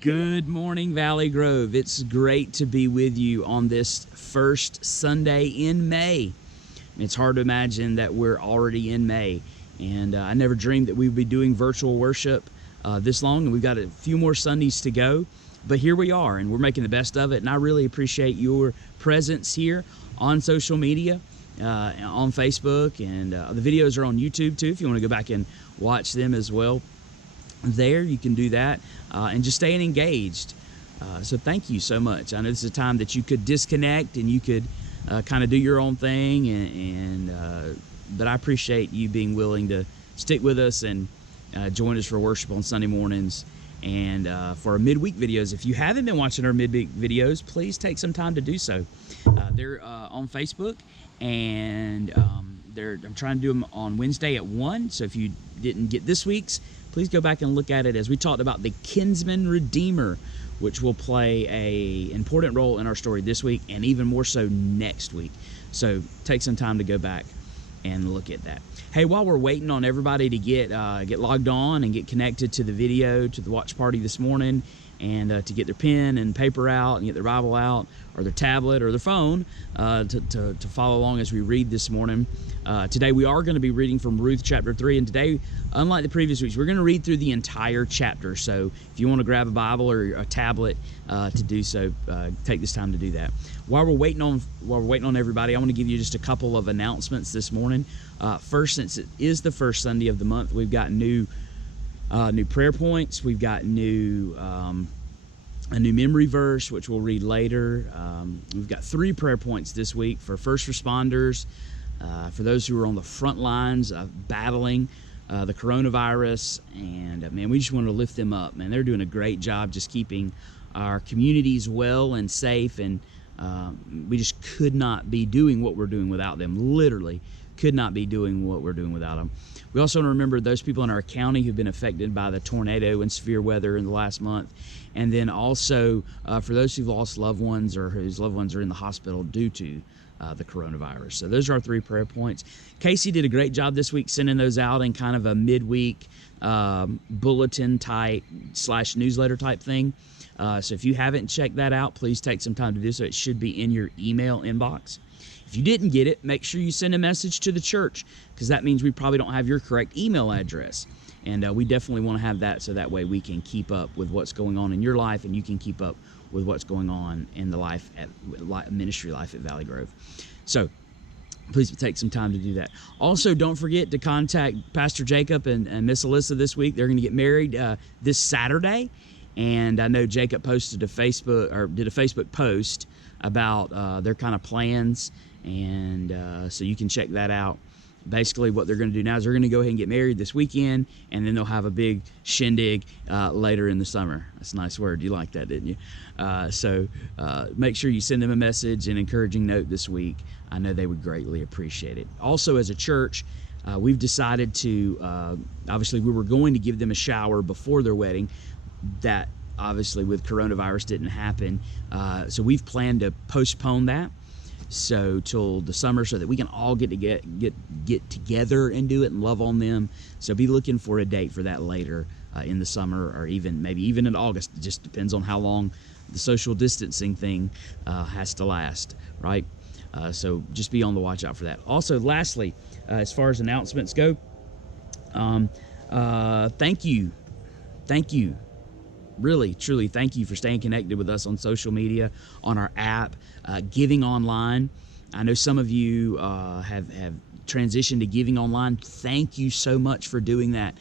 Good morning, Valley Grove. It's great to be with you on this first Sunday in May. It's hard to imagine that we're already in May, and I never dreamed that we would be doing virtual worship this long, and we've got a few more Sundays to go, but here we are, and we're making the best of it, and I really appreciate your presence here on social media, on Facebook, and the videos are on YouTube too if you want to go back and watch them as well. There you can do that, and just staying engaged. So thank you so much. I know this is a time that you could disconnect and you could kind of do your own thing, but I appreciate you being willing to stick with us and join us for worship on Sunday mornings and for our midweek videos. If you haven't been watching our midweek videos, please take some time to do so. They're on Facebook, and I'm trying to do them on Wednesday at 1. So if you didn't get this week's, please go back and look at it as we talked about the kinsman redeemer, which will play an important role in our story this week and even more so next week. So take some time to go back and look at that. Hey, while we're waiting on everybody to get logged on and get connected to the video, to the watch party this morning, and to get their pen and paper out and get their Bible out or their tablet or their phone to follow along as we read this morning. Today we are going to be reading from Ruth chapter 3, and today, unlike the previous weeks, we're going to read through the entire chapter. So if you want to grab a Bible or a tablet to do so, take this time to do that. While we're waiting on everybody, I want to give you just a couple of announcements this morning. First, since it is the first Sunday of the month, we've got new prayer points. We've got a new memory verse, which we'll read later. We've got 3 prayer points this week for first responders, for those who are on the front lines of battling the coronavirus. And man, we just want to lift them up. Man, they're doing a great job just keeping our communities well and safe. And we just could not be doing what we're doing without them. Literally could not be doing what we're doing without them. We also want to remember those people in our county who've been affected by the tornado and severe weather in the last month. And then also for those who've lost loved ones or whose loved ones are in the hospital due to the coronavirus. So those are our 3 prayer points. Casey did a great job this week sending those out in kind of a midweek bulletin type / newsletter type thing. So if you haven't checked that out, please take some time to do so. It should be in your email inbox. If you didn't get it, make sure you send a message to the church, because that means we probably don't have your correct email address. And we definitely want to have that, so that way we can keep up with what's going on in your life, and you can keep up with what's going on in the ministry life at Valley Grove. So please take some time to do that. Also, don't forget to contact Pastor Jacob and Miss Alyssa this week. They're going to get married this Saturday. And I know Jacob did a Facebook post about their kind of plans, and so you can check that out. Basically, what they're going to do now is they're going to go ahead and get married this weekend, and then they'll have a big shindig later in the summer. That's a nice word. You like that, didn't you? So make sure you send them a message, an encouraging note this week. I know they would greatly appreciate it. Also, as a church, we've decided to, obviously, we were going to give them a shower before their wedding. That obviously with coronavirus didn't happen, so we've planned to postpone that till the summer, so that we can all get together and do it and love on them. So be looking for a date for that later in the summer, or maybe even in August. It just depends on how long the social distancing thing has to last, right? So just be on the watch out for that. Also, lastly, as far as announcements go, thank you. Really, truly, thank you for staying connected with us on social media, on our app, giving online. I know some of you have transitioned to giving online. Thank you so much for doing that.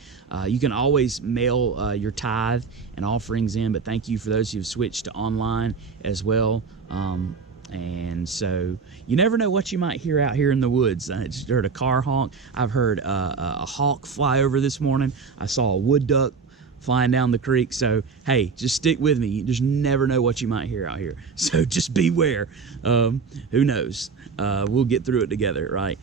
You can always mail your tithe and offerings in, but thank you for those who've switched to online as well. And so you never know what you might hear out here in the woods. I just heard a car honk. I've heard a hawk fly over this morning. I saw a wood duck flying down the creek. So hey, just stick with me. You just never know what you might hear out here. So just beware. Who knows? We'll get through it together, right?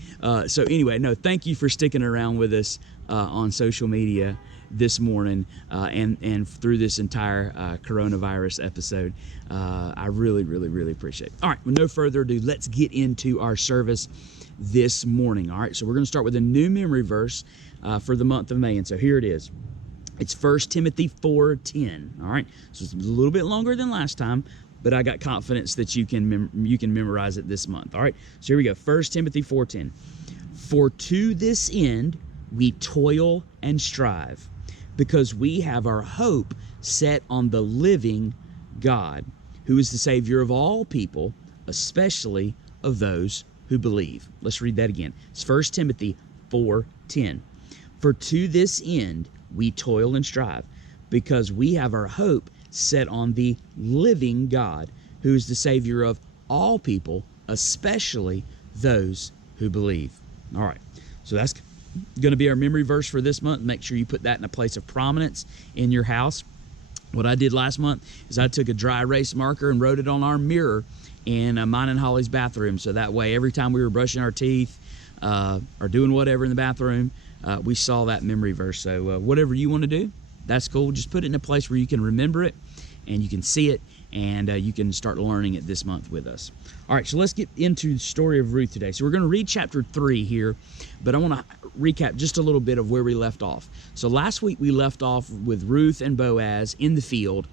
So anyway, no, thank you for sticking around with us on social media this morning and through this entire coronavirus episode. I really, really, really appreciate it. All right, with no further ado, let's get into our service this morning. All right, so we're going to start with a new memory verse for the month of May. And so here it is. It's 1 Timothy 4:10. All right, so it's a little bit longer than last time, but I got confidence that you can memorize it this month. All right, so here we go. 1 Timothy 4:10. For to this end we toil and strive, because we have our hope set on the living God, who is the Savior of all people, especially of those who believe. Let's read that again. It's 1 Timothy 4:10. For to this end we toil and strive, because we have our hope set on the living God, who is the Savior of all people, especially those who believe. All right, so that's going to be our memory verse for this month. Make sure you put that in a place of prominence in your house. What I did last month is I took a dry erase marker and wrote it on our mirror in mine and Holly's bathroom. So that way, every time we were brushing our teeth or doing whatever in the bathroom, we saw that memory verse. So whatever you want to do, that's cool. Just put it in a place where you can remember it and you can see it, and you can start learning it this month with us. All right, so let's get into the story of Ruth today. So we're going to read chapter 3 here, but I want to recap just a little bit of where we left off. So last week we left off with Ruth and Boaz in the field,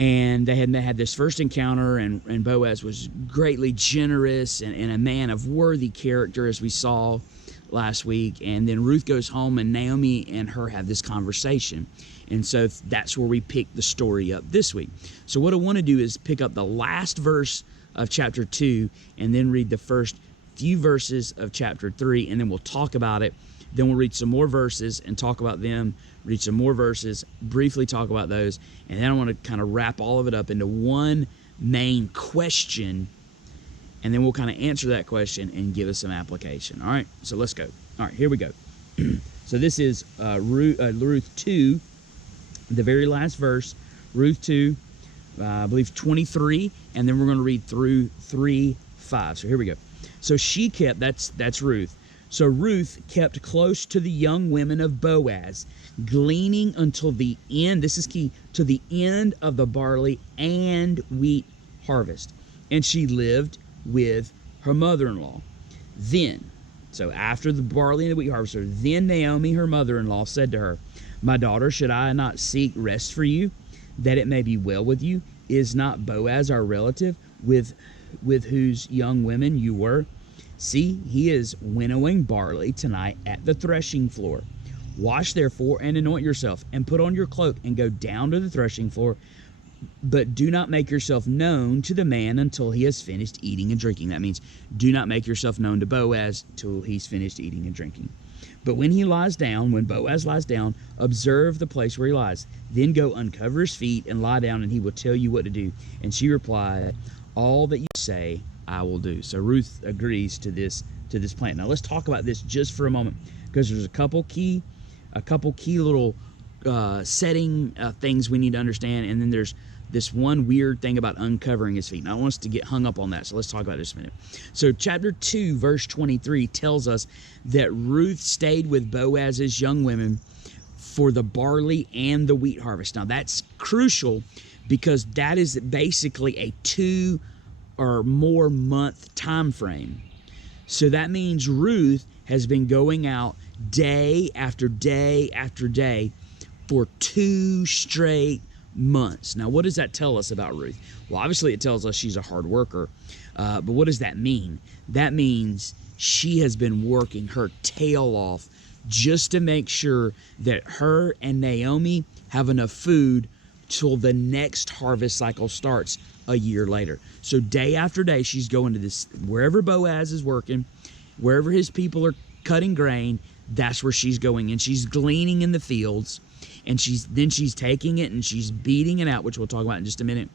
and they had this first encounter, and Boaz was greatly generous and a man of worthy character, as we saw last week. And then Ruth goes home, and Naomi and her have this conversation. And so that's where we pick the story up this week. So what I want to do is pick up the last verse of chapter 2 and then read the first few verses of chapter 3, and then we'll talk about it. Then we'll read some more verses and talk about them, read some more verses, briefly talk about those, and then I want to kind of wrap all of it up into one main question, and then we'll kind of answer that question and give us some application. All right, so let's go. All right, here we go. So this is Ruth 2, the very last verse, Ruth 2, I believe 23, and then we're going to read through 3:5. So here we go. So she kept, that's Ruth. So Ruth kept close to the young women of Boaz, gleaning until the end, this is key, to the end of the barley and wheat harvest. And she lived with her mother-in-law. Then, so after the barley and the wheat harvest, then Naomi, her mother-in-law, said to her, My daughter, should I not seek rest for you, that it may be well with you? Is not Boaz our relative, with whose young women you were? See, he is winnowing barley tonight at the threshing floor. Wash therefore and anoint yourself, and put on your cloak, and go down to the threshing floor. But do not make yourself known to the man until he has finished eating and drinking. That means do not make yourself known to Boaz till he's finished eating and drinking. But when Boaz lies down, observe the place where he lies. Then go uncover his feet and lie down, and he will tell you what to do. And she replied, All that you say, I will do. So Ruth agrees to this plan. Now let's talk about this just for a moment, because there's a couple key little setting things we need to understand, and then there's this one weird thing about uncovering his feet. And I want us to get hung up on that, so let's talk about this a minute. So chapter 2, verse 23 tells us that Ruth stayed with Boaz's young women for the barley and the wheat harvest. Now that's crucial, because that is basically a 2 or more month time frame. So that means Ruth has been going out day after day after day for 2 straight months. Now, what does that tell us about Ruth? Well, obviously it tells us she's a hard worker, but what does that mean? That means she has been working her tail off just to make sure that her and Naomi have enough food till the next harvest cycle starts a year later. So day after day, she's going to this, wherever Boaz is working, wherever his people are cutting grain, that's where she's going. And she's gleaning in the fields, and she's taking it and she's beating it out, which we'll talk about in just a minute.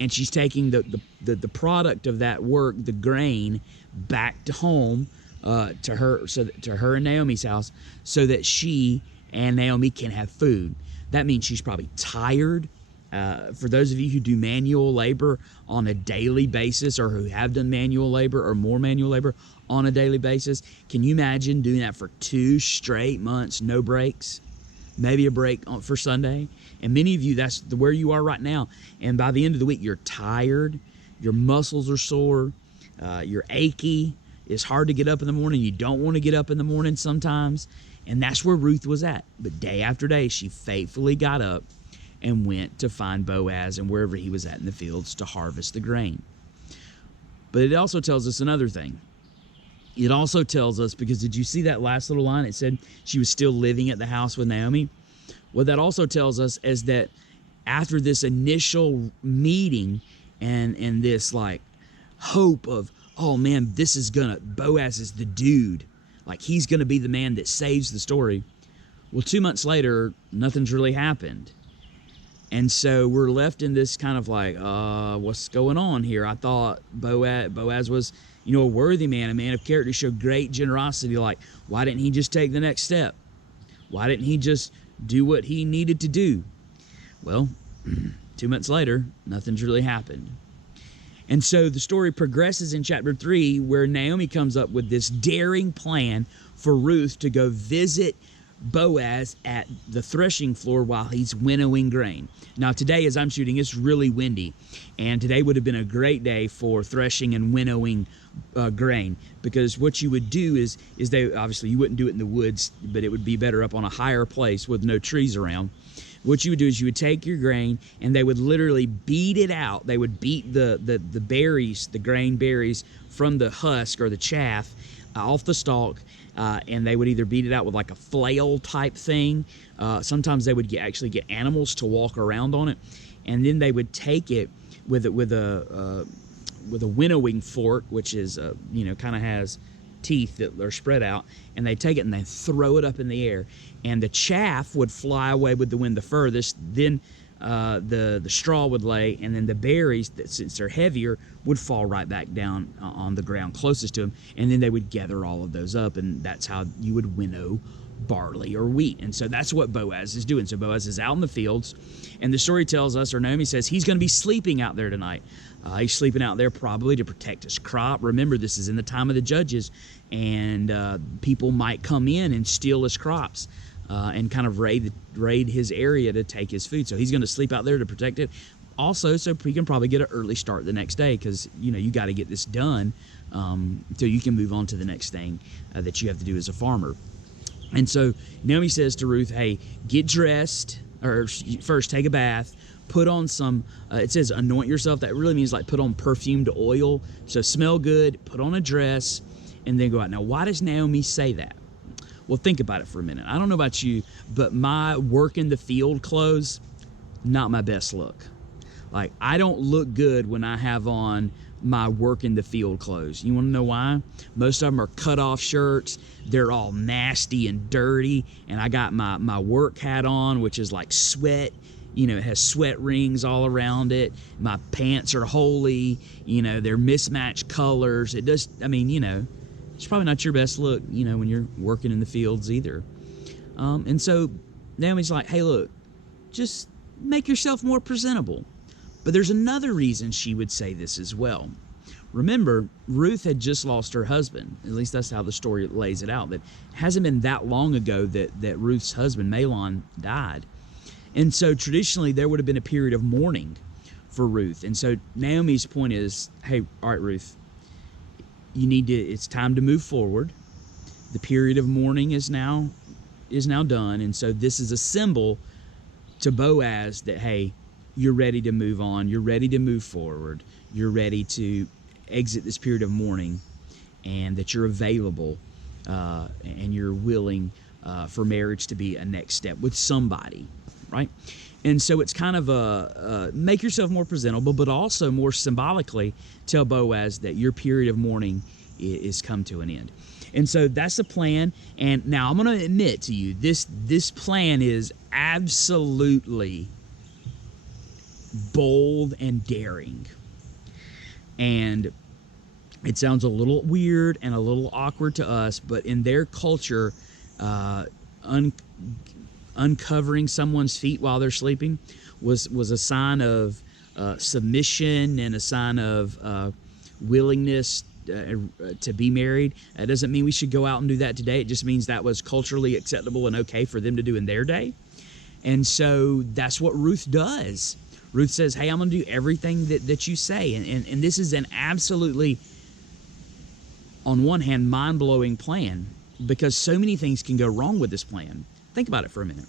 And she's taking the product of that work, the grain, back to home, to her and Naomi's house, so that she and Naomi can have food. That means she's probably tired. For those of you who do manual labor on a daily basis, or who have done manual labor or more manual labor on a daily basis, can you imagine doing that for 2 straight months, no breaks? Maybe a break for Sunday. And many of you, that's where you are right now. And by the end of the week, you're tired, your muscles are sore, you're achy, it's hard to get up in the morning, you don't want to get up in the morning sometimes. And that's where Ruth was at. But day after day, she faithfully got up and went to find Boaz and wherever he was at in the fields to harvest the grain. But it also tells us another thing. It also tells us, because did you see that last little line? It said she was still living at the house with Naomi. What that also tells us is that after this initial meeting and this like hope of, oh man, Boaz is the dude. Like he's going to be the man that saves the story. Well, 2 months later, nothing's really happened. And so we're left in this kind of like, what's going on here? I thought Boaz was, a worthy man, a man of character, showed great generosity. Like, why didn't he just take the next step? Why didn't he just do what he needed to do? Well, 2 months later, nothing's really happened. And so the story progresses in chapter 3, where Naomi comes up with this daring plan for Ruth to go visit Boaz at the threshing floor while he's winnowing grain. Now today, as I'm shooting, it's really windy, and today would have been a great day for threshing and winnowing grain, because what you would do is they obviously, you wouldn't do it in the woods, but it would be better up on a higher place with no trees around. What you would do is you would take your grain and they would literally beat it out. They would beat the berries, the grain berries, from the husk or the chaff off the stalk, and they would either beat it out with like a flail type thing. Sometimes they would actually get animals to walk around on it, and then they would take it with a winnowing fork, which is kind of has teeth that are spread out, and they take it and they throw it up in the air, and the chaff would fly away with the wind the furthest. Then the straw would lay, and then the berries, that since they're heavier, would fall right back down on the ground closest to them, and then they would gather all of those up, and that's how you would winnow barley or wheat. And so that's what Boaz is doing. So Boaz is out in the fields, and the story tells us, or Naomi says, he's going to be sleeping out there tonight. He's sleeping out there probably to protect his crop. Remember, this is in the time of the judges, and people might come in and steal his crops and kind of raid his area to take his food. So he's going to sleep out there to protect it. Also, so he can probably get an early start the next day, because you got to get this done so you can move on to the next thing that you have to do as a farmer. And so Naomi says to Ruth, hey, get dressed, or first take a bath, put on some, it says anoint yourself. That really means like put on perfumed oil. So smell good, put on a dress, and then go out. Now, why does Naomi say that? Well, think about it for a minute. I don't know about you, but my work in the field clothes, not my best look. Like, I don't look good when I have on my work in the field clothes. You want to know why? Most of them are cut off shirts. They're all nasty and dirty. And I got my work hat on, which is like sweat. It has sweat rings all around it. My pants are holey. They're mismatched colors. It's probably not your best look, when you're working in the fields either. And so Naomi's like, hey, look, just make yourself more presentable. But there's another reason she would say this as well. Remember, Ruth had just lost her husband. At least that's how the story lays it out. That it hasn't been that long ago that Ruth's husband, Mahlon, died. And so traditionally, there would have been a period of mourning for Ruth. And so Naomi's point is, hey, all right, Ruth, it's time to move forward. The period of mourning is now done. And so this is a symbol to Boaz that, hey, you're ready to move on. You're ready to move forward. You're ready to exit this period of mourning, and that you're available and you're willing for marriage to be a next step with somebody, right? And so it's kind of a make yourself more presentable, but also more symbolically tell Boaz that your period of mourning is come to an end. And so that's the plan. And now I'm going to admit to you, this plan is absolutely bold and daring. And it sounds a little weird and a little awkward to us, but in their culture, uncovering someone's feet while they're sleeping was a sign of submission and a sign of willingness to be married. It doesn't mean we should go out and do that today. It just means that was culturally acceptable and okay for them to do in their day. And so that's what Ruth does. Ruth says, hey, I'm going to do everything that you say. And this is an absolutely, on one hand, mind-blowing plan. because so many things can go wrong with this plan. Think about it for a minute.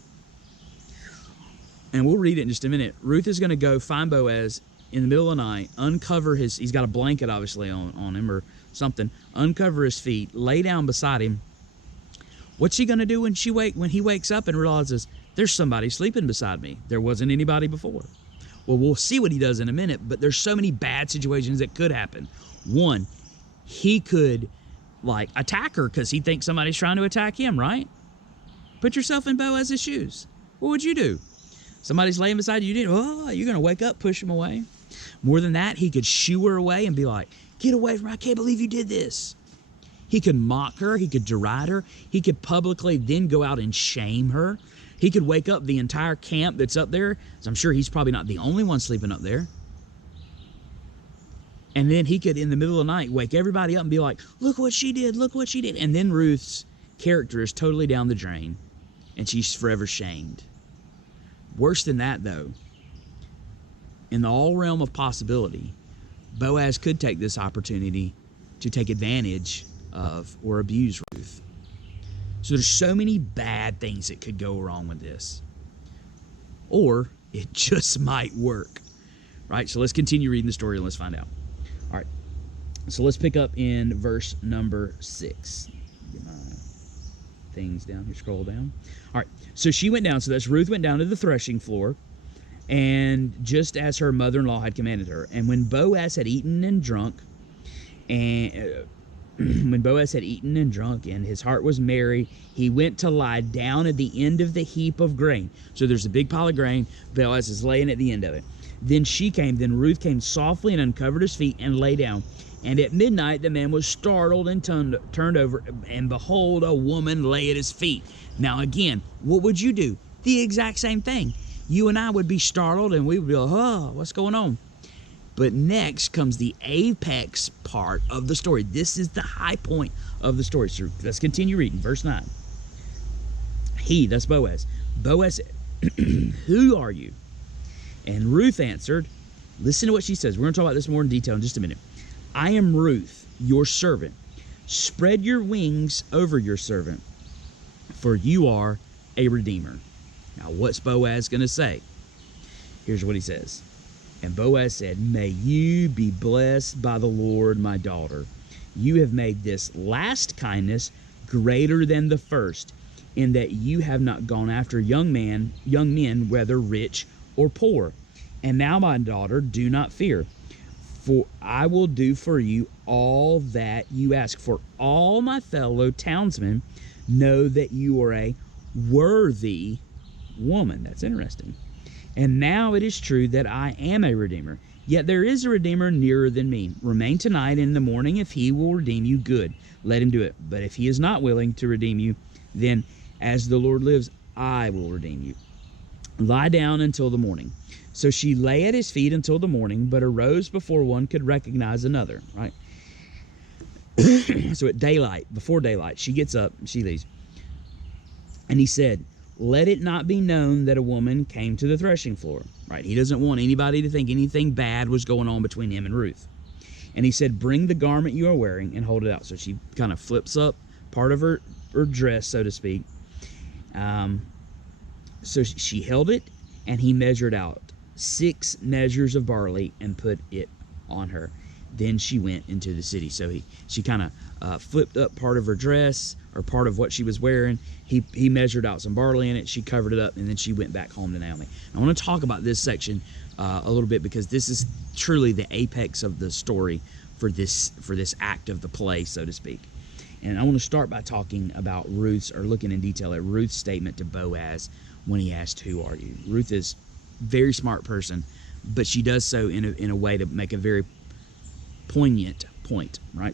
And we'll read it in just a minute. Ruth is going to go find Boaz in the middle of the night, uncover he's got a blanket obviously on him or something, uncover his feet, lay down beside him. What's she going to do when he wakes up and realizes there's somebody sleeping beside me? There wasn't anybody before. Well, we'll see what he does in a minute, but there's so many bad situations that could happen. One, he could attack her because he thinks somebody's trying to attack him, right? Put yourself in Boaz's shoes. What would you do? Somebody's laying beside you, you're going to wake up, push him away. More than that, he could shoo her away and be like, get away from her, I can't believe you did this. He could mock her, he could deride her, he could publicly then go out and shame her. He could wake up the entire camp that's up there, so I'm sure he's probably not the only one sleeping up there. And then he could, in the middle of the night, wake everybody up and be like, look what she did, look what she did. And then Ruth's character is totally down the drain, and she's forever shamed. Worse than that, though, in the all realm of possibility, Boaz could take this opportunity to take advantage of or abuse Ruth. So there's so many bad things that could go wrong with this. Or it just might work. Right? So let's continue reading the story and let's find out. All right. So let's pick up in verse number 6. Get my things down here, scroll down. All right. So she went down. So that's Ruth went down to the threshing floor, and just as her mother-in-law had commanded her. And when Boaz had eaten and drunk, and his heart was merry, he went to lie down at the end of the heap of grain. So there's a big pile of grain. Boaz is laying at the end of it. Then Ruth came softly and uncovered his feet and lay down. And at midnight the man was startled and turned over, and behold, a woman lay at his feet. Now again, what would you do? The exact same thing. You and I would be startled, and we would be like, oh, what's going on? But next comes the apex part of the story. This is the high point of the story. So let's continue reading. Verse 9. That's Boaz. Boaz said, who are you? And Ruth answered, listen to what she says. We're going to talk about this more in detail in just a minute. I am Ruth, your servant. Spread your wings over your servant, for you are a redeemer. Now, what's Boaz going to say? Here's what he says. And Boaz said, may you be blessed by the Lord, my daughter. You have made this last kindness greater than the first, in that you have not gone after young men, whether rich or poor. And now, my daughter, do not fear, for I will do for you all that you ask. For all my fellow townsmen know that you are a worthy woman. That's interesting. And now it is true that I am a redeemer. Yet there is a redeemer nearer than me. Remain tonight, and in the morning, if he will redeem you, good. Let him do it. But if he is not willing to redeem you, then as the Lord lives, I will redeem you. Lie down until the morning. So she lay at his feet until the morning, but arose before one could recognize another. Right? So at daylight, before daylight, she gets up and she leaves. And he said, let it not be known that a woman came to the threshing floor. Right? He doesn't want anybody to think anything bad was going on between him and Ruth. And he said, bring the garment you are wearing and hold it out. So she kind of flips up part of her dress, so to speak. So she held it, and he measured out 6 measures of barley and put it on her. Then she went into the city. So she kind of flipped up part of her dress, or part of what she was wearing. He measured out some barley in it. She covered it up, and then she went back home to Naomi. I want to talk about this section a little bit, because this is truly the apex of the story for this act of the play, so to speak. And I want to start by talking about looking in detail at Ruth's statement to Boaz when he asked, who are you? Ruth is a very smart person, but she does so in a way to make a very poignant point, right?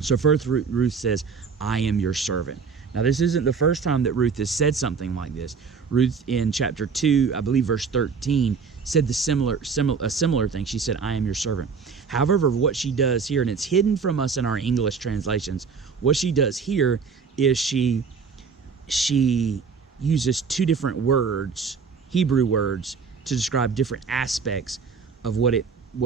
So first Ruth says, I am your servant. Now, this isn't the first time that Ruth has said something like this. Ruth in chapter 2, I believe verse 13, said a similar thing. She said, I am your servant. However, what she does here, and it's hidden from us in our English translations, what she does here is she uses 2 different words, Hebrew words, to describe different aspects of what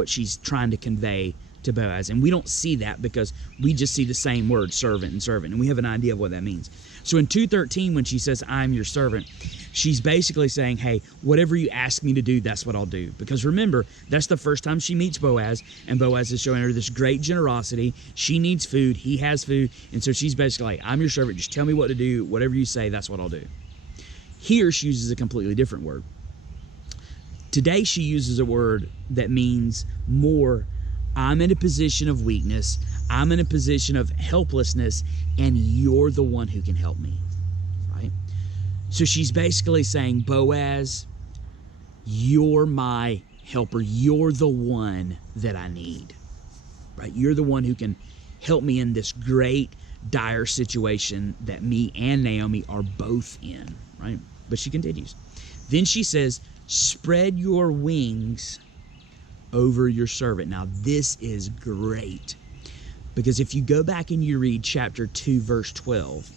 she's trying to convey to Boaz. And we don't see that because we just see the same word, servant and servant, and we have an idea of what that means. So in 2:13, when she says, I'm your servant, she's basically saying, hey, whatever you ask me to do, that's what I'll do. Because remember, that's the first time she meets Boaz, and Boaz is showing her this great generosity. She needs food. He has food. And so she's basically like, I'm your servant. Just tell me what to do. Whatever you say, that's what I'll do. Here, she uses a completely different word. Today, she uses a word that means more, I'm in a position of weakness, I'm in a position of helplessness, and you're the one who can help me, right? So she's basically saying, Boaz, you're my helper. You're the one that I need, right? You're the one who can help me in this great, dire situation that me and Naomi are both in, right? But she continues. Then she says, spread your wings over your servant. Now, this is great, because if you go back and you read chapter 2, verse 12,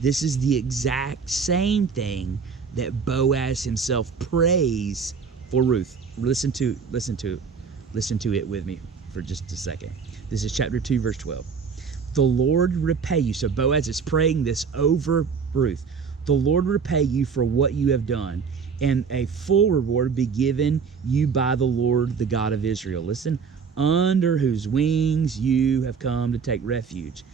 this is the exact same thing that Boaz himself prays for Ruth. Listen to it with me for just a second. This is chapter 2, verse 12. The Lord repay you. So Boaz is praying this over Ruth. The Lord repay you for what you have done, and a full reward be given you by the Lord, the God of Israel. Listen, under whose wings you have come to take refuge.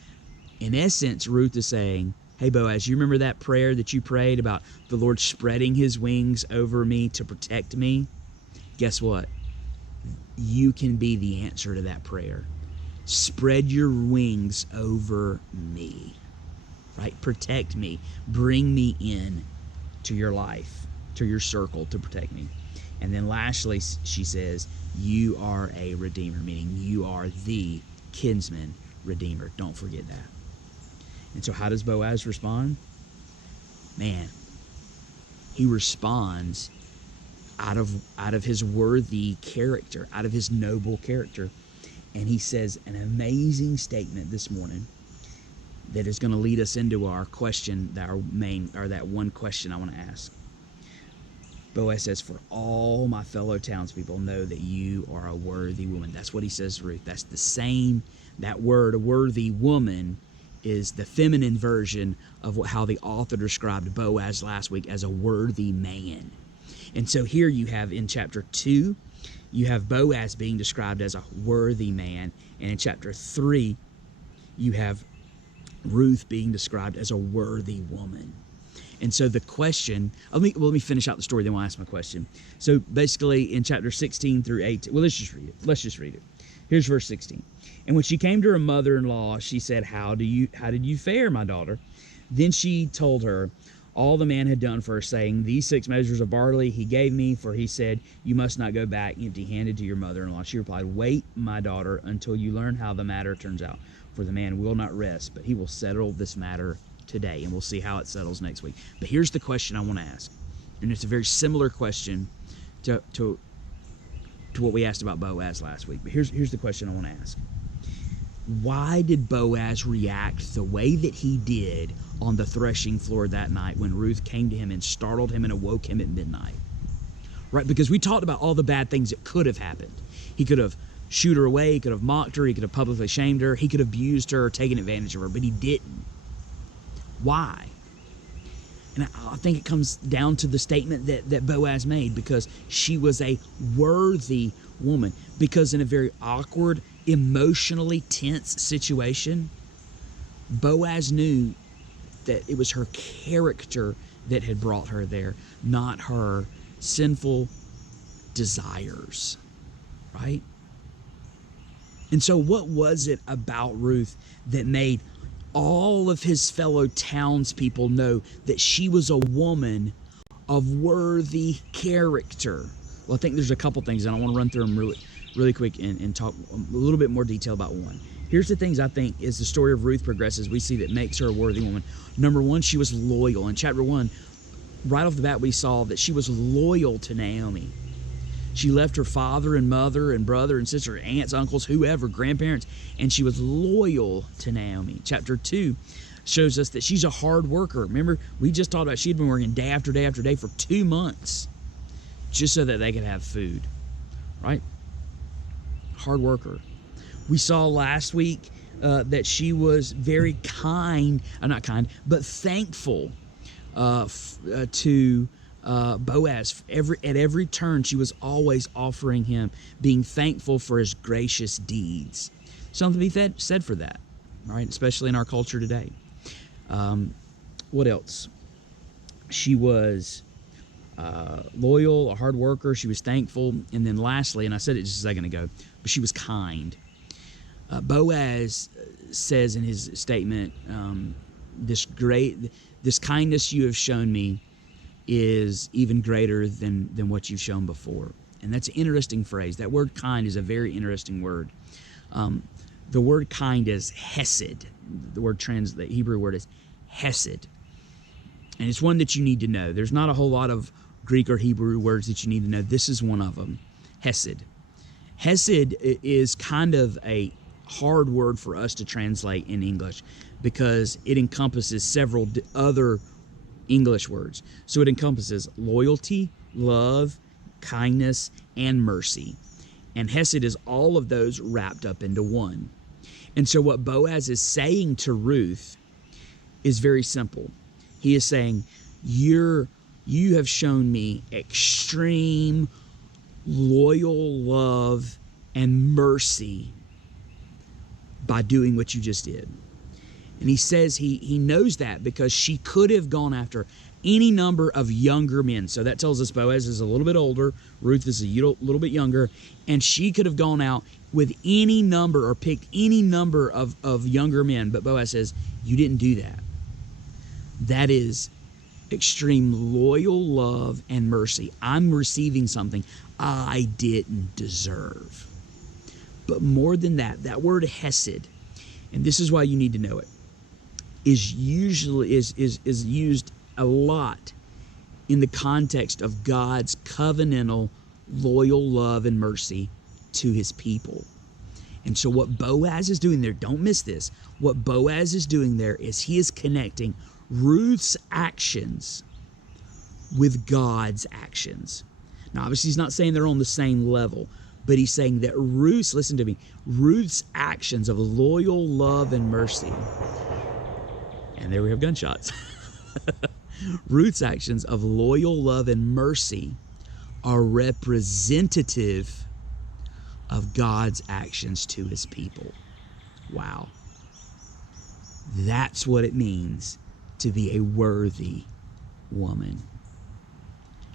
In essence, Ruth is saying, hey, Boaz, you remember that prayer that you prayed about the Lord spreading his wings over me to protect me? Guess what? You can be the answer to that prayer. Spread your wings over me, right? Protect me. Bring me in to your life, to your circle, to protect me. And then lastly, she says, you are a redeemer, meaning you are the kinsman redeemer. Don't forget that. And so how does Boaz respond? Man, he responds out of his worthy character, out of his noble character. And he says an amazing statement this morning that is going to lead us into our question, that one question I want to ask. Boaz says, for all my fellow townspeople know that you are a worthy woman. That's what he says to Ruth. That's the same, that word, a worthy woman, is the feminine version of how the author described Boaz last week as a worthy man. And so here you have in chapter 2, you have Boaz being described as a worthy man. And in chapter 3, you have Ruth being described as a worthy woman. And so the question, let me finish out the story, then we'll ask my question. So basically in chapter 16 through 18, well, let's just read it. Here's verse 16. And when she came to her mother-in-law, she said, how did you fare, my daughter? Then she told her all the man had done for her, saying, these 6 measures of barley he gave me, for he said, you must not go back empty-handed to your mother-in-law. She replied, wait, my daughter, until you learn how the matter turns out. For the man will not rest, but he will settle this matter today, and we'll see how it settles next week. But here's the question I want to ask, and it's a very similar question to what we asked about Boaz last week. But here's the question I want to ask. Why did Boaz react the way that he did on the threshing floor that night when Ruth came to him and startled him and awoke him at midnight? Right? Because we talked about all the bad things that could have happened. He could have shooed her away, he could have mocked her, he could have publicly shamed her, he could have abused her or taken advantage of her, but he didn't. Why? And I think it comes down to the statement that Boaz made, because she was a worthy woman. Because in a very awkward, emotionally tense situation, Boaz knew that it was her character that had brought her there, not her sinful desires, right? And so what was it about Ruth that made all of his fellow townspeople know that she was a woman of worthy character? Well, I think there's a couple things, and I want to run through them really quick and talk a little bit more detail about one. Here's the things I think as the story of Ruth progresses, we see that makes her a worthy woman. Number one, she was loyal. In chapter 1, right off the bat, we saw that she was loyal to Naomi. She left her father and mother and brother and sister, aunts, uncles, whoever, grandparents, and she was loyal to Naomi. Chapter 2 shows us that she's a hard worker. Remember, we just talked about she had been working day after day after day for 2 months just so that they could have food, right? Hard worker. We saw last week that she was very kind, not kind, but thankful to Boaz. At every turn, she was always offering him, being thankful for his gracious deeds. Something to be said for that, right? Especially in our culture today. What else? She was loyal, a hard worker. She was thankful. And then lastly, and I said it just a second ago, but she was kind. Boaz says in his statement, this kindness you have shown me is even greater than what you've shown before. And that's an interesting phrase. That word kind is a very interesting word. The word kind is hesed. The Hebrew word is hesed. And it's one that you need to know. There's not a whole lot of Greek or Hebrew words that you need to know. This is one of them, hesed. Hesed is kind of a hard word for us to translate in English because it encompasses several other English words. So it encompasses loyalty, love, kindness, and mercy. And hesed is all of those wrapped up into one. And so what Boaz is saying to Ruth is very simple. He is saying, you have shown me extreme loyal love and mercy by doing what you just did. And he says he knows that because she could have gone after any number of younger men. So that tells us Boaz is a little bit older, Ruth is a little bit younger, and she could have gone out with any number or picked any number of younger men. But Boaz says, you didn't do that. That is extreme loyal love and mercy. I'm receiving something I didn't deserve. But more than that, that word hesed, and this is why you need to know it, is used a lot in the context of God's covenantal loyal love and mercy to his people. And so what Boaz is doing there, don't miss this, what Boaz is doing there is he is connecting Ruth's actions with God's actions. Now, obviously, he's not saying they're on the same level, but he's saying that Ruth's, listen to me, Ruth's actions of loyal love and mercy, and there we have gunshots. Ruth's actions of loyal love and mercy are representative of God's actions to his people. Wow. That's what it means to be a worthy woman.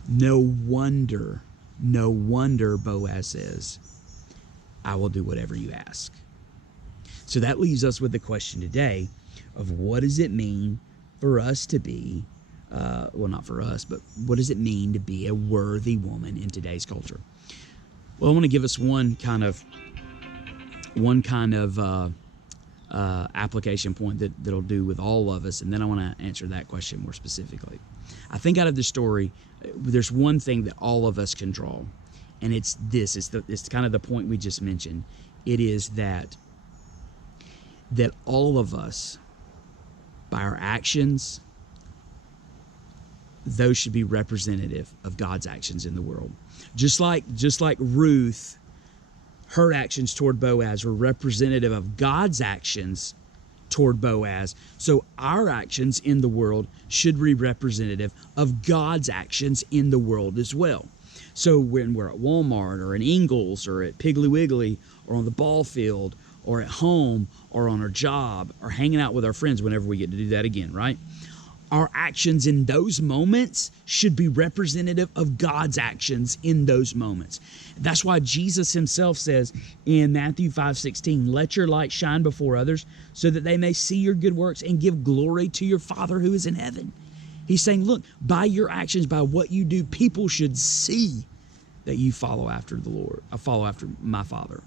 No wonder Boaz says, I will do whatever you ask. So that leaves us with the question today of what does it mean for us to be, well, not for us, but what does it mean to be a worthy woman in today's culture? Well, I want to give us one kind of application point that'll do with all of us, and then I want to answer that question more specifically. I think out of the story, there's one thing that all of us can draw, and it's this. It's kind of the point we just mentioned. It is that all of us, by our actions, those should be representative of God's actions in the world. Just like Ruth, her actions toward Boaz were representative of God's actions toward Boaz. So our actions in the world should be representative of God's actions in the world as well. So when we're at Walmart or in Ingles or at Piggly Wiggly or on the ball field or at home or on our job or hanging out with our friends whenever we get to do that again, right? Our actions in those moments should be representative of God's actions in those moments. That's why Jesus himself says in Matthew 5:16, let your light shine before others so that they may see your good works and give glory to your Father who is in heaven. He's saying, look, by your actions, by what you do, people should see that you follow after the Lord. I follow after my Father.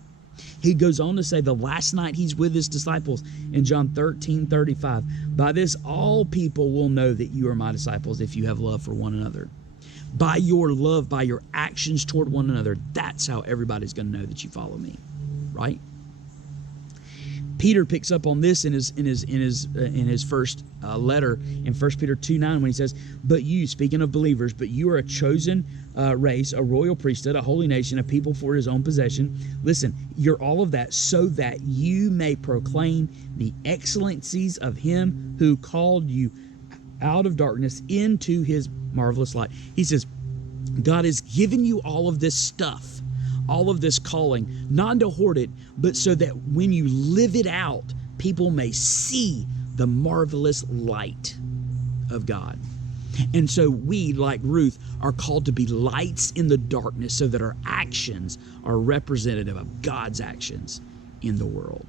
He goes on to say the last night he's with his disciples in John 13:35, by this all people will know that you are my disciples if you have love for one another. By your love, by your actions toward one another, that's how everybody's going to know that you follow me, right? Peter picks up on this in his first letter in 1 Peter 2:9 when he says, "But you," speaking of believers, "but you are a chosen race, a royal priesthood, a holy nation, a people for his own possession." Listen, you're all of that so that you may proclaim the excellencies of him who called you out of darkness into his marvelous light. He says, God has given you all of this stuff, all of this calling, not to hoard it, but so that when you live it out, people may see the marvelous light of God. And so we, like Ruth, are called to be lights in the darkness so that our actions are representative of God's actions in the world.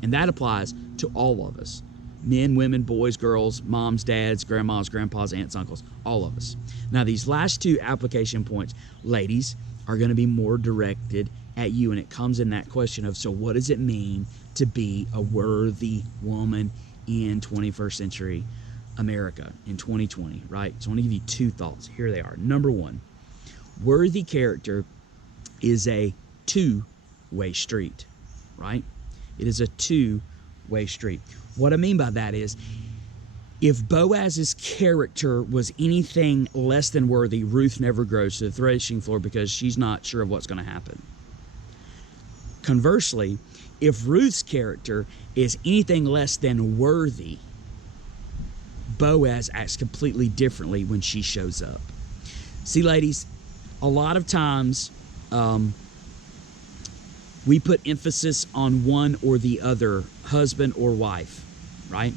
And that applies to all of us. Men, women, boys, girls, moms, dads, grandmas, grandpas, aunts, uncles, all of us. Now, these last two application points, ladies, are going to be more directed at you. And it comes in that question of, so what does it mean to be a worthy woman in 21st century America in 2020, right? So I want to give you two thoughts. Here they are. Number one, worthy character is a two-way street, right? It is a two-way street. What I mean by that is, if Boaz's character was anything less than worthy, Ruth never goes to the threshing floor because she's not sure of what's going to happen. Conversely, if Ruth's character is anything less than worthy, Boaz acts completely differently when she shows up. See, ladies, a lot of times we put emphasis on one or the other, husband or wife, right?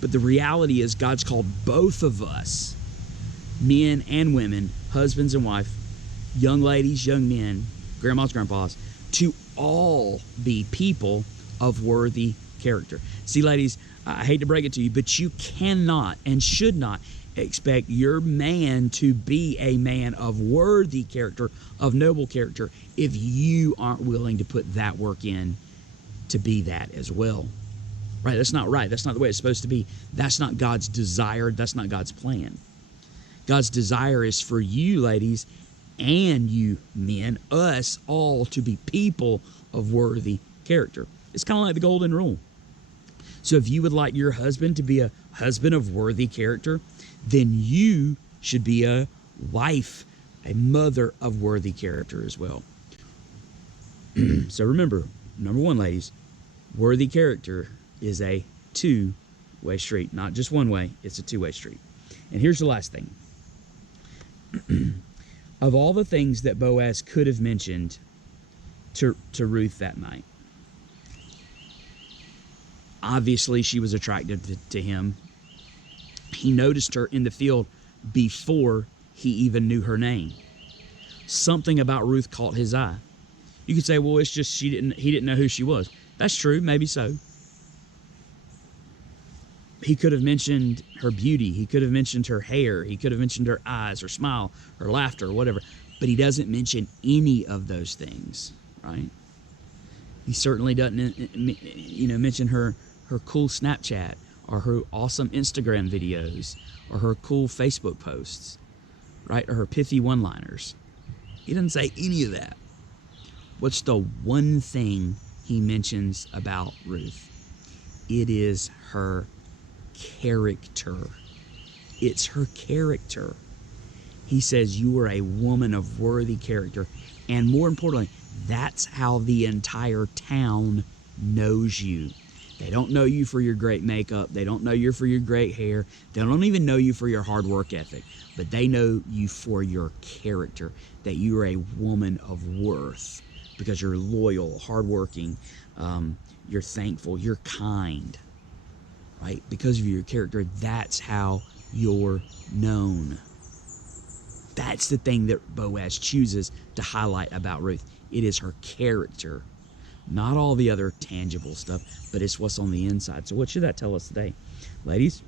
But the reality is God's called both of us, men and women, husbands and wife, young ladies, young men, grandmas, grandpas, to all be people of worthy character. See, ladies, I hate to break it to you, but you cannot and should not expect your man to be a man of worthy character, of noble character, if you aren't willing to put that work in to be that as well. Right? That's not right. That's not the way it's supposed to be. That's not God's desire. That's not God's plan. God's desire is for you, ladies, and you men, us all, to be people of worthy character. It's kind of like the golden rule. So if you would like your husband to be a husband of worthy character, then you should be a wife, a mother of worthy character as well. So remember, number one, ladies, worthy character is a two-way street. Not just one way, it's a two-way street. And here's the last thing. Of all the things that Boaz could have mentioned to Ruth that night, obviously she was attracted to him. He noticed her in the field before he even knew her name. Something about Ruth caught his eye. You could say, well, it's just he didn't know who she was. That's true, maybe so. He could have mentioned her beauty. He could have mentioned her hair. He could have mentioned her eyes, her smile, her laughter, whatever. But he doesn't mention any of those things, right? He certainly doesn't, mention her cool Snapchat or her awesome Instagram videos or her cool Facebook posts, right? Or her pithy one-liners. He doesn't say any of that. What's the one thing he mentions about Ruth? It is her character. It's her character. He says, you are a woman of worthy character. And more importantly, that's how the entire town knows you. They don't know you for your great makeup. They don't know you for your great hair. They don't even know you for your hard work ethic. But they know you for your character, that you are a woman of worth because you're loyal, hardworking, you're thankful, you're kind, right? Because of your character, that's how you're known. That's the thing that Boaz chooses to highlight about Ruth. It is her character, not all the other tangible stuff, but it's what's on the inside. So what should that tell us today? Ladies,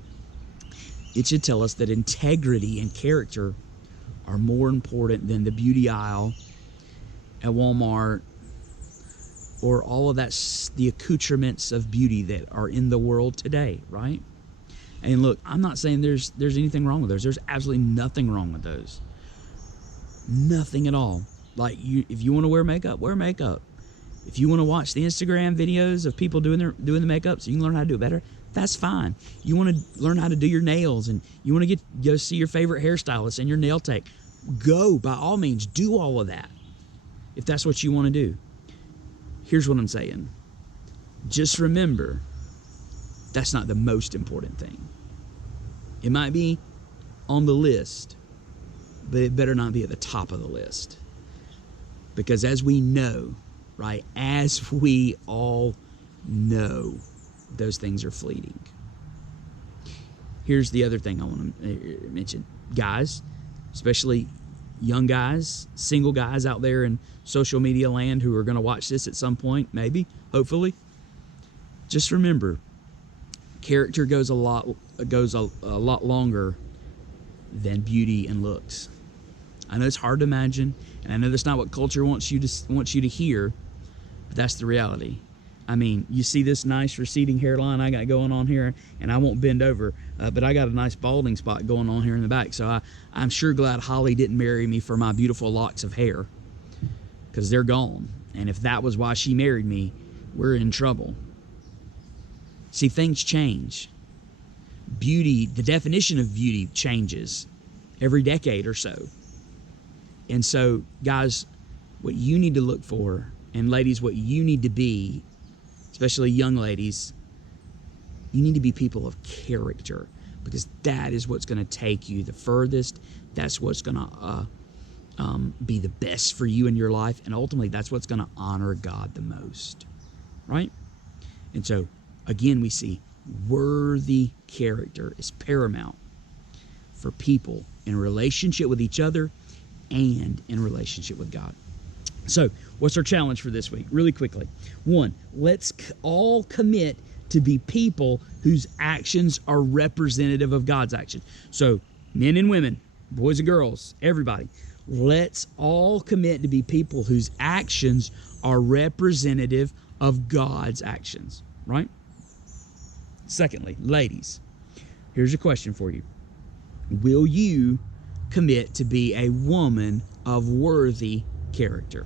it should tell us that integrity and character are more important than the beauty aisle at Walmart or all of that, the accoutrements of beauty that are in the world today, right? And look, I'm not saying there's anything wrong with those. There's absolutely nothing wrong with those. Nothing at all. Like, if you want to wear makeup, wear makeup. If you want to watch the Instagram videos of people doing the makeup so you can learn how to do it better, that's fine. You want to learn how to do your nails and you want to go see your favorite hairstylist and your nail tech, go, by all means, do all of that if that's what you want to do. Here's what I'm saying. Just remember, that's not the most important thing. It might be on the list, but it better not be at the top of the list. Because as we know, right, as we all know, those things are fleeting. Here's the other thing I want to mention. Guys, especially young guys, single guys out there in social media land who are going to watch this at some point, maybe, hopefully, just remember, character goes a lot longer than beauty and looks. I know it's hard to imagine, and I know that's not what culture wants you to hear, but that's the reality. I mean, you see this nice receding hairline I got going on here, and I won't bend over, but I got a nice balding spot going on here in the back. So I'm sure glad Holly didn't marry me for my beautiful locks of hair, because they're gone. And if that was why she married me, we're in trouble. See, things change. Beauty, the definition of beauty changes every decade or so. And so, guys, what you need to look for, and ladies, what you need to be, especially young ladies, you need to be people of character, because that is what's going to take you the furthest. That's what's going to be the best for you in your life, and ultimately that's what's going to honor God the most, right? And so, again, we see worthy character is paramount for people in relationship with each other and in relationship with God. So, what's our challenge for this week? Really quickly. 1, let's all commit to be people whose actions are representative of God's actions. So, men and women, boys and girls, everybody, let's all commit to be people whose actions are representative of God's actions, right? Secondly, ladies, here's a question for you. Will you commit to be a woman of worthy character?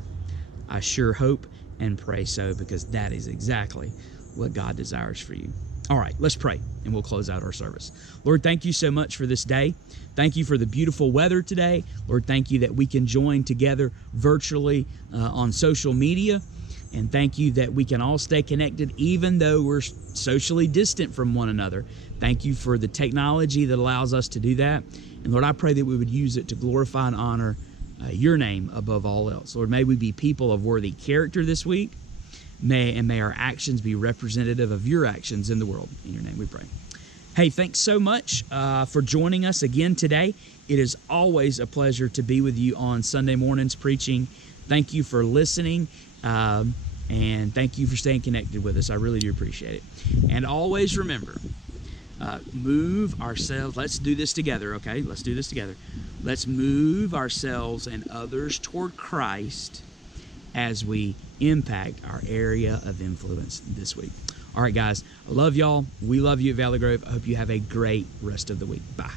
I sure hope and pray so, because that is exactly what God desires for you. All right, let's pray, and we'll close out our service. Lord, thank you so much for this day. Thank you for the beautiful weather today. Lord, thank you that we can join together virtually on social media. And thank you that we can all stay connected even though we're socially distant from one another. Thank you for the technology that allows us to do that. And Lord, I pray that we would use it to glorify and honor your name above all else. Lord, may we be people of worthy character this week. May our actions be representative of your actions in the world. In your name we pray. Hey, thanks so much for joining us again today. It is always a pleasure to be with you on Sunday mornings preaching. Thank you for listening. And thank you for staying connected with us. I really do appreciate it. And always remember, move ourselves. Let's do this together, okay? Let's do this together. Let's move ourselves and others toward Christ as we impact our area of influence this week. All right, guys, I love y'all. We love you at Valley Grove. I hope you have a great rest of the week. Bye.